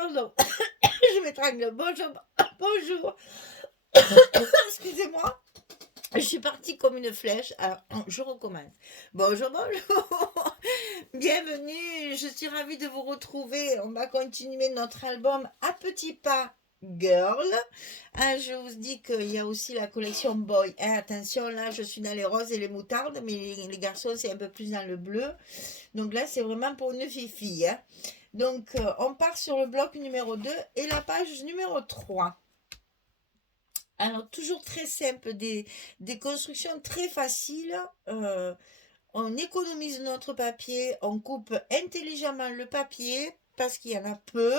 Pardon, je m'étrangle. Bonjour, bonjour. Excusez-moi. Je suis partie comme une flèche. Alors, je recommence. Bonjour, bonjour. Bienvenue. Je suis ravie de vous retrouver. On va continuer notre album à petits pas Girl. Ah, je vous dis qu'il y a aussi la collection Boy. Hein, attention, là, je suis dans les roses et les moutardes, mais les garçons, c'est un peu plus dans le bleu. Donc là, c'est vraiment pour une fille. Hein. Donc, on part sur le bloc numéro 2 et la page numéro 3. Alors, toujours très simple, des constructions très faciles. On économise notre papier, on coupe intelligemment le papier parce qu'il y en a peu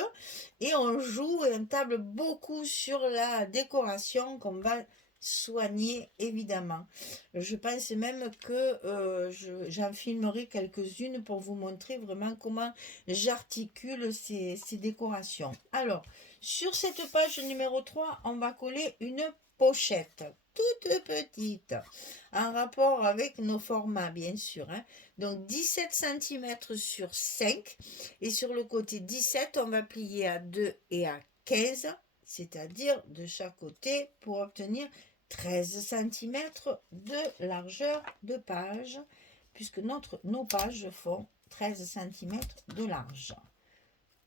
et on joue et on table beaucoup sur la décoration qu'on va soigner évidemment. Je pense même que j'en filmerai quelques-unes pour vous montrer vraiment comment j'articule ces décorations. Alors, sur cette page numéro 3, on va coller une pochette toute petite en rapport avec nos formats bien sûr. Hein. Donc 17 cm sur 5 et sur le côté 17 on va plier à 2 et à 15, c'est-à-dire de chaque côté pour obtenir 13 cm de largeur de page puisque nos pages font 13 cm de large.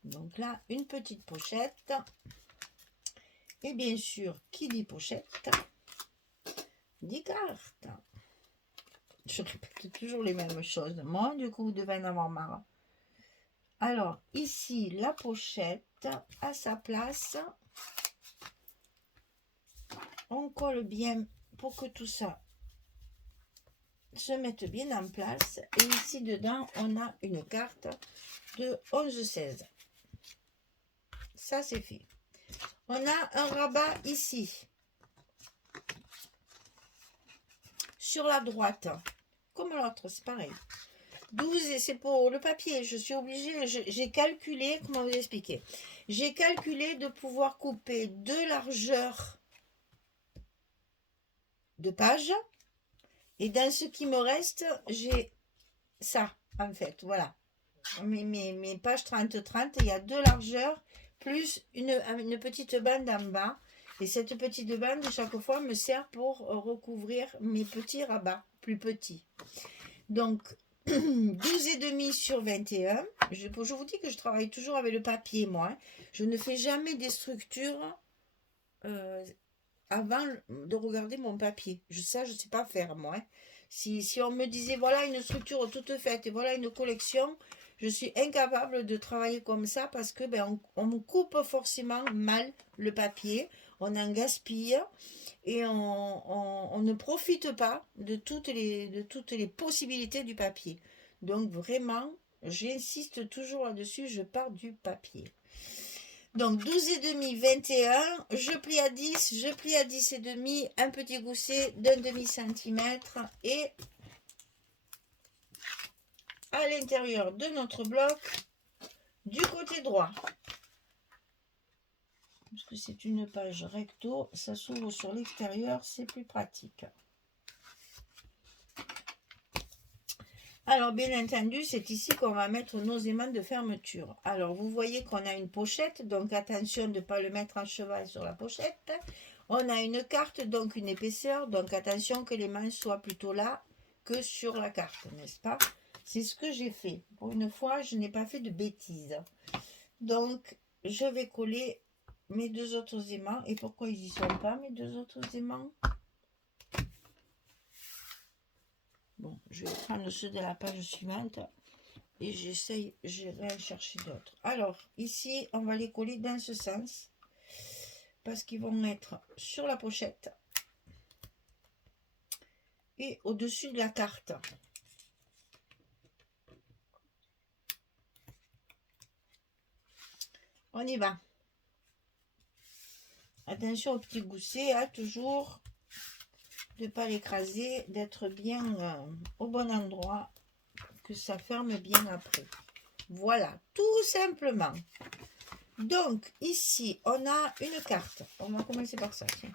Donc là une petite pochette et bien sûr qui dit pochette dit carte. Je répète toujours les mêmes choses. Moi, du coup, vous devez en avoir marre. Alors, ici, la pochette à sa place. On colle bien pour que tout ça se mette bien en place. Et ici, dedans, on a une carte de 11-16. Ça, c'est fait. On a un rabat ici. Sur la droite. Comme l'autre, c'est pareil. 12 et c'est pour le papier, je suis obligée, j'ai calculé, comment vous expliquer, j'ai calculé de pouvoir couper deux largeurs de page et dans ce qui me reste, j'ai ça en fait, voilà, mes pages 30-30, il y a deux largeurs plus une petite bande en bas et cette petite bande chaque fois me sert pour recouvrir mes petits rabats plus petits. Donc 12,5 sur 21. Je vous dis que je travaille toujours avec le papier, moi. Je ne fais jamais des structures avant de regarder mon papier. Ça, je ne sais pas faire, moi. Si on me disait, voilà une structure toute faite et voilà une collection, je suis incapable de travailler comme ça parce que on me coupe forcément mal le papier, on en gaspille et on ne profite pas de toutes les possibilités du papier. Donc vraiment, j'insiste toujours là-dessus, je pars du papier. Donc 12,5, 21, je plie à 10, je plie à 10,5, un petit gousset d'un demi-centimètre et à l'intérieur de notre bloc du côté droit. Parce que c'est une page recto, ça s'ouvre sur l'extérieur, c'est plus pratique. Alors, bien entendu, c'est ici qu'on va mettre nos aimants de fermeture. Alors, vous voyez qu'on a une pochette, donc attention de ne pas le mettre en cheval sur la pochette. On a une carte, donc une épaisseur, donc attention que les mains soient plutôt là que sur la carte, n'est-ce pas? C'est ce que j'ai fait. Pour une fois, je n'ai pas fait de bêtises. Donc, je vais coller mes deux autres aimants. Et pourquoi ils n'y sont pas, mes deux autres aimants? Bon, je vais prendre ceux de la page suivante et j'irai en chercher d'autres. Alors, ici, on va les coller dans ce sens parce qu'ils vont être sur la pochette et au-dessus de la carte. On y va. Attention au petit gousset, hein, toujours de ne pas l'écraser, d'être bien au bon endroit, que ça ferme bien après. Voilà, tout simplement. Donc, ici, on a une carte. On va commencer par ça. Tiens.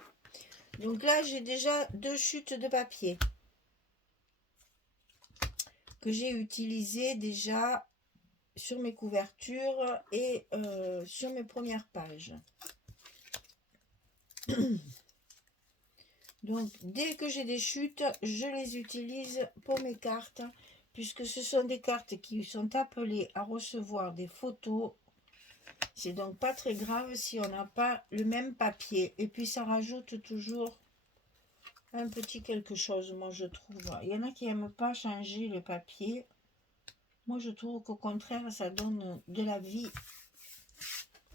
Donc là, j'ai déjà deux chutes de papier que j'ai utilisées déjà sur mes couvertures et sur mes premières pages. Donc, dès que j'ai des chutes, je les utilise pour mes cartes, puisque ce sont des cartes qui sont appelées à recevoir des photos. C'est donc pas très grave si on n'a pas le même papier. Et puis, ça rajoute toujours un petit quelque chose, moi, je trouve. Il y en a qui n'aiment pas changer le papier. Moi, je trouve qu'au contraire, ça donne de la vie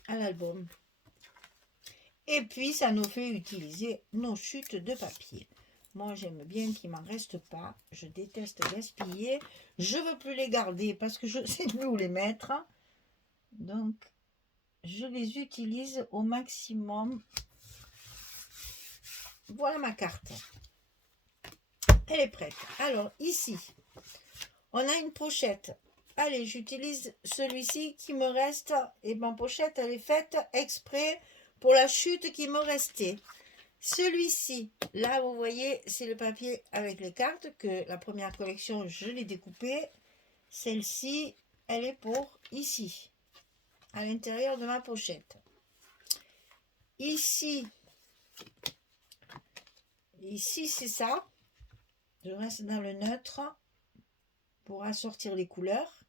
à l'album. Et puis, ça nous fait utiliser nos chutes de papier. Moi, j'aime bien qu'il ne m'en reste pas. Je déteste gaspiller. Je ne veux plus les garder parce que je ne sais plus où les mettre. Donc, je les utilise au maximum. Voilà ma carte. Elle est prête. Alors, ici, on a une pochette. Allez, j'utilise celui-ci qui me reste. Et ma pochette, elle est faite exprès pour la chute qui me restait. Celui-ci, là, vous voyez, c'est le papier avec les cartes que la première collection, je l'ai découpé. Celle-ci, elle est pour ici, à l'intérieur de ma pochette. Ici, c'est ça. Je reste dans le neutre pour assortir les couleurs.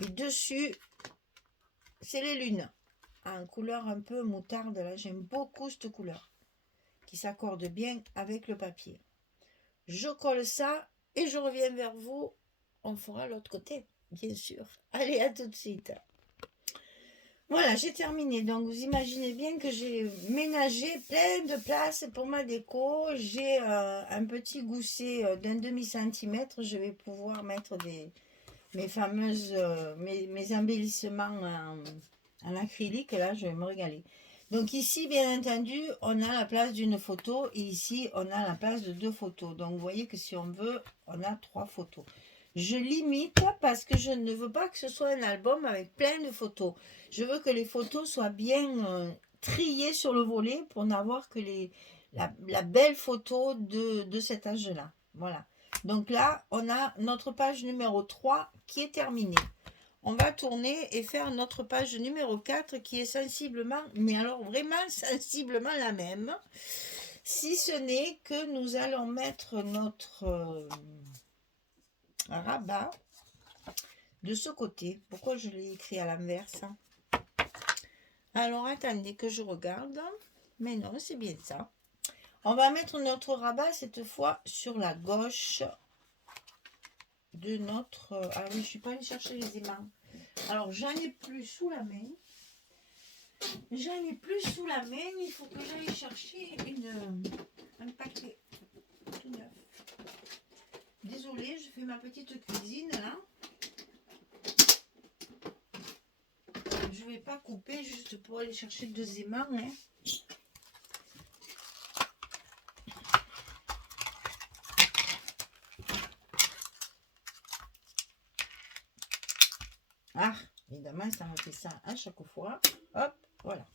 Et dessus, c'est les lunes. En couleur un peu moutarde, là, j'aime beaucoup cette couleur qui s'accorde bien avec le papier. Je colle ça et je reviens vers vous. On fera l'autre côté, bien sûr. Allez, à tout de suite. Voilà, j'ai terminé. Donc, vous imaginez bien que j'ai ménagé plein de place pour ma déco. J'ai un petit gousset d'un demi-centimètre. Je vais pouvoir mettre mes fameuses, mes embellissements en acrylique. Là, je vais me régaler. Donc ici, bien entendu, on a la place d'une photo et ici, on a la place de 2 photos. Donc, vous voyez que si on veut, on a 3 photos. Je limite parce que je ne veux pas que ce soit un album avec plein de photos. Je veux que les photos soient bien triées sur le volet pour n'avoir que la belle photo de cet âge-là. Voilà. Donc là, on a notre page numéro 3 qui est terminée. On va tourner et faire notre page numéro 4 qui est sensiblement, mais alors vraiment sensiblement la même. Si ce n'est que nous allons mettre notre rabat de ce côté. Pourquoi je l'ai écrit à l'inverse? Alors attendez que je regarde. Mais non, c'est bien ça. On va mettre notre rabat cette fois sur la gauche de notre... Ah oui, je ne suis pas allée chercher les aimants. Alors, j'en ai plus sous la main. Il faut que j'aille chercher un paquet tout neuf. Désolée, je fais ma petite cuisine là. Je vais pas couper juste pour aller chercher 2 aimants. Hein. Ah, évidemment, ça me fait ça à chaque fois. Hop, voilà.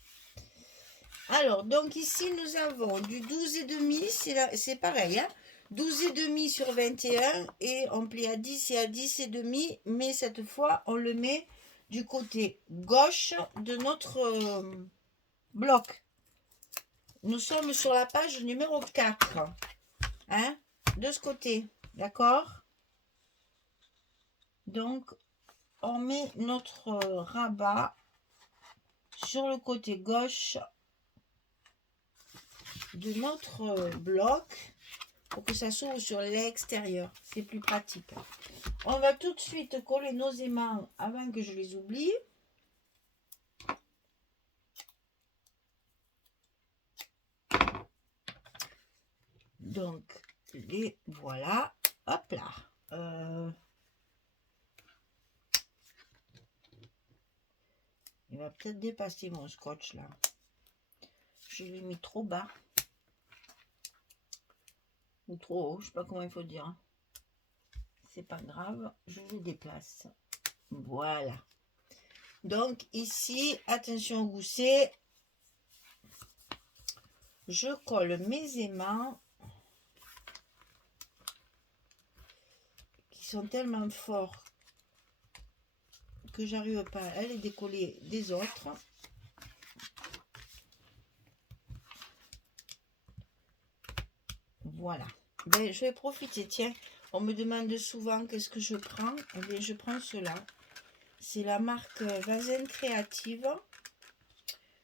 Alors, donc ici, nous avons du 12,5, c'est pareil, hein, 12,5 sur 21 et on plie à 10 et à 10,5, mais cette fois, on le met du côté gauche de notre bloc. Nous sommes sur la page numéro 4, hein, de ce côté, d'accord? Donc, on met notre rabat sur le côté gauche de notre bloc pour que ça s'ouvre sur l'extérieur. C'est plus pratique. On va tout de suite coller nos aimants avant que je les oublie. Donc, les voilà. Hop là. Il va peut-être dépasser mon scotch là. Je l'ai mis trop bas. Ou trop haut, je sais pas comment il faut dire. C'est pas grave, je le déplace. Voilà. Donc ici, attention au gousset. Je colle mes aimants qui sont tellement forts que j'arrive pas à les décoller des autres. Voilà. Ben, je vais profiter. Tiens, on me demande souvent qu'est-ce que je prends. Eh bien, je prends cela. C'est la marque Vazen Créative.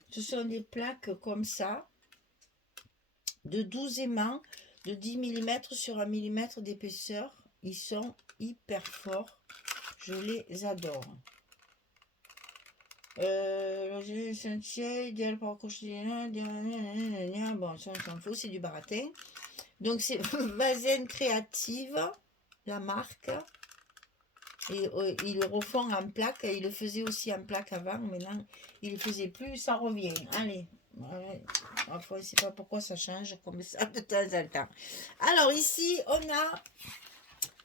Ce sont des plaques comme ça, de 12 aimants, de 10 mm sur 1 mm d'épaisseur. Ils sont hyper forts. Je les adore. Idéal pour accrocher. Bon, ça, on s'en fout, c'est du baratin. Donc, c'est Vazen Créative, la marque. Et ils le refont en plaque. Il le faisait aussi en plaque avant. Maintenant, il ne le faisait plus. Ça revient. Allez. Enfin, je ne sais pas pourquoi ça change comme ça de temps en temps. Alors, ici, on a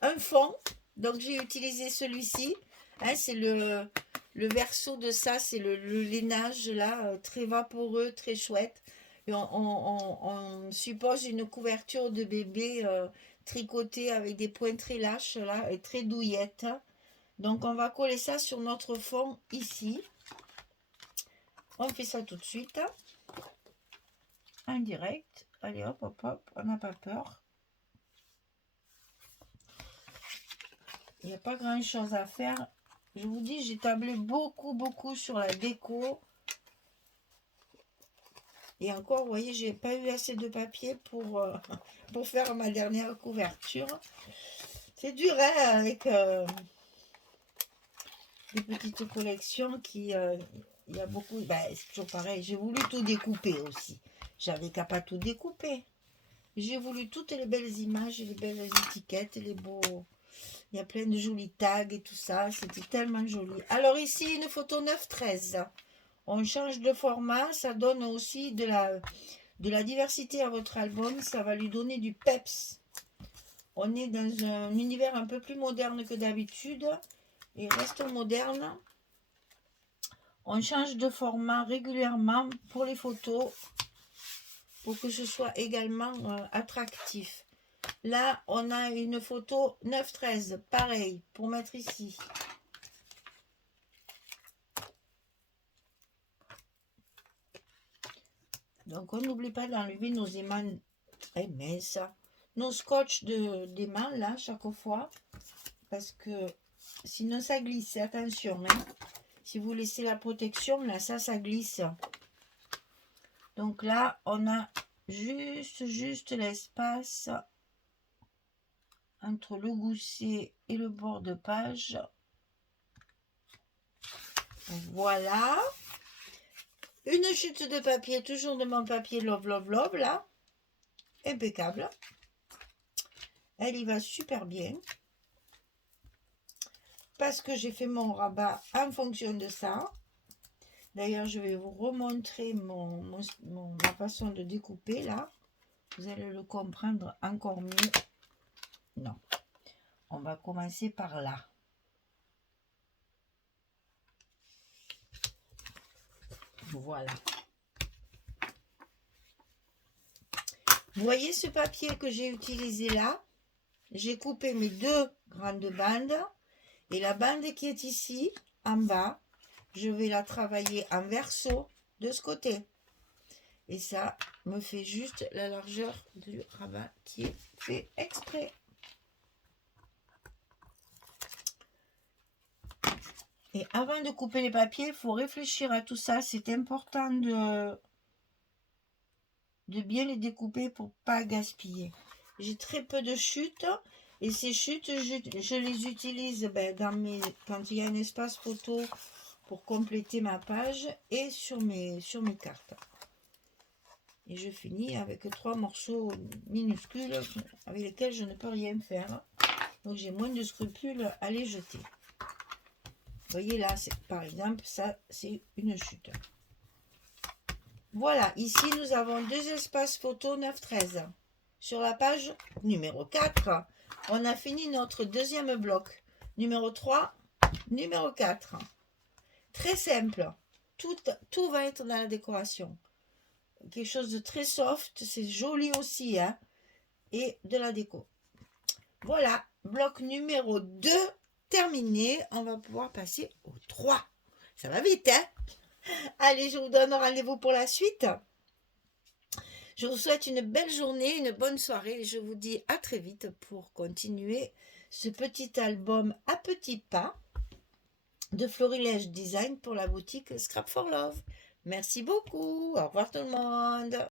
un fond. Donc, j'ai utilisé celui-ci. Hein, c'est le verso de ça. C'est le lainage, là, très vaporeux, très chouette. Et on suppose une couverture de bébé tricotée avec des points très lâches, là, et très douillettes. Donc, on va coller ça sur notre fond ici. On fait ça tout de suite. En direct. Allez, hop, hop, hop. On n'a pas peur. Il n'y a pas grand-chose à faire. Je vous dis, j'ai tablé beaucoup sur la déco. Et encore, vous voyez, j'ai pas eu assez de papier pour faire ma dernière couverture. C'est dur, hein, avec... des petites collections qui il y a beaucoup, ben, c'est toujours pareil, j'ai voulu tout découper aussi, j'avais qu'à pas tout découper, j'ai voulu toutes les belles images, les belles étiquettes, les beaux, il y a plein de jolis tags et tout ça, c'était tellement joli. Alors ici une photo 9-13, on change de format, ça donne aussi de la diversité à votre album, ça va lui donner du peps. On est dans un univers un peu plus moderne que d'habitude. Et restons modernes. On change de format régulièrement pour les photos pour que ce soit également attractif. Là, on a une photo 9-13, pareil, pour mettre ici. Donc, on n'oublie pas d'enlever nos aimants minces, nos scotch d'aimants, là, chaque fois, parce que sinon ça glisse, attention, hein. Si vous laissez la protection, là, ça glisse. Donc là, on a juste l'espace entre le gousset et le bord de page. Voilà. Une chute de papier, toujours de mon papier Love, là. Impeccable. Elle y va super bien. Parce que j'ai fait mon rabat en fonction de ça. D'ailleurs, je vais vous remontrer ma façon de découper là. Vous allez le comprendre encore mieux. Non. On va commencer par là. Voilà. Vous voyez ce papier que j'ai utilisé là? J'ai coupé mes deux grandes bandes. Et la bande qui est ici, en bas, je vais la travailler en verso de ce côté. Et ça me fait juste la largeur du rabat qui est fait exprès. Et avant de couper les papiers, il faut réfléchir à tout ça. C'est important de bien les découper pour pas gaspiller. J'ai très peu de chutes. Et ces chutes, je les utilise quand il y a un espace photo pour compléter ma page et sur mes cartes. Et je finis avec 3 morceaux minuscules avec lesquels je ne peux rien faire. Donc j'ai moins de scrupules à les jeter. Vous voyez là, par exemple, ça c'est une chute. Voilà, ici nous avons 2 espaces photo 9-13. Sur la page numéro 4, on a fini notre deuxième bloc. Numéro 3, numéro 4. Très simple. Tout va être dans la décoration. Quelque chose de très soft, c'est joli aussi, hein, et de la déco. Voilà, bloc numéro 2 terminé. On va pouvoir passer au 3. Ça va vite, hein? Allez, je vous donne rendez-vous pour la suite. Je vous souhaite une belle journée, une bonne soirée et je vous dis à très vite pour continuer ce petit album à petits pas de Florilège Design pour la boutique Scrap for Love. Merci beaucoup. Au revoir tout le monde.